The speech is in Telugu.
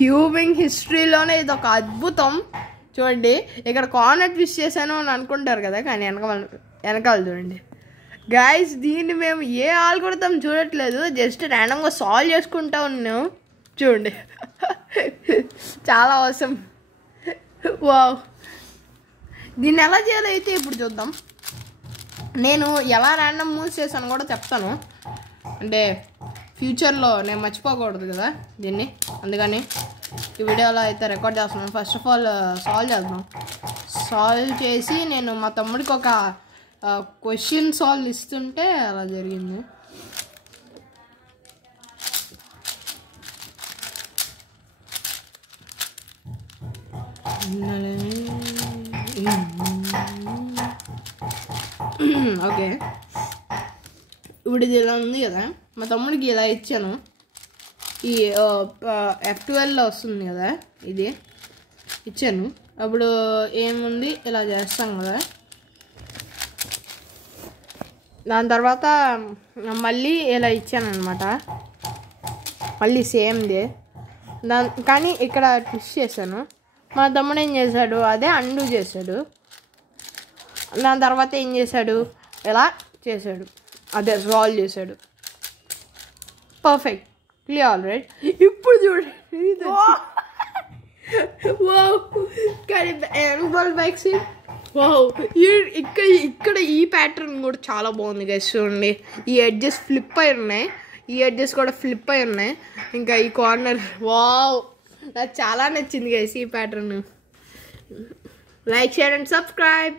క్యూబింగ్ హిస్టరీలోనే ఇది ఒక అద్భుతం. చూడండి ఇక్కడ కార్నర్ ట్విస్ట్ చేశాను అని అనుకుంటారు కదా, కానీ వెనకాల చూడండి గైస్. దీన్ని మేము ఏ ఆల్గోరిథం చూడట్లేదు, జస్ట్ ర్యాండమ్గా సాల్వ్ చేసుకుంటా ఉన్నాం. చూడండి చాలా అవసరం. వావ్, దీన్ని ఎలా చేయాలో అయితే ఇప్పుడు చూద్దాం. నేను ఎలా ర్యాండమ్ మూవ్స్ చేశాను కూడా చెప్తాను, అంటే ఫ్యూచర్లో నేను మర్చిపోకూడదు కదా దీన్ని, అందుకని ఈ వీడియోలో అయితే రికార్డ్ చేస్తున్నాను. ఫస్ట్ ఆఫ్ ఆల్ సాల్వ్ చేద్దాం. సాల్వ్ చేసి నేను మా తమ్ముడికి ఒక క్వశ్చన్ సాల్వ్ ఇస్తుంటే అలా జరిగింది. ఓకే, ఇప్పుడు ఇది ఇలా ఉంది కదా, మా తమ్ముడికి ఇలా ఇచ్చాను. ఈ F12లో వస్తుంది కదా, ఇది ఇచ్చాను. అప్పుడు ఏముంది ఇలా చేస్తాం కదా, దాని తర్వాత మళ్ళీ ఇలా ఇచ్చాను అనమాట, మళ్ళీ సేమ్దే. కానీ ఇక్కడ ట్విస్ట్ చేశాను. మా తమ్ముడు ఏం చేశాడు, అదే అండు చేశాడు. దాని తర్వాత ఏం చేశాడు, ఇలా చేశాడు, అదే సాల్వ్ చేశాడు. Perfect, clear right. ఇప్పుడు చూడండి ఇక్కడ ఈ ప్యాటర్న్ కూడా చాలా బాగుంది గైస్. చూడండి ఈ ఎడ్జెస్ ఫ్లిప్ అయి ఉన్నాయి, ఈ ఎడ్జెస్ కూడా ఫ్లిప్ అయి ఉన్నాయి. ఇంకా ఈ కార్నర్ వావ్, నాకు చాలా నచ్చింది గైస్ ఈ pattern. Like, share and subscribe.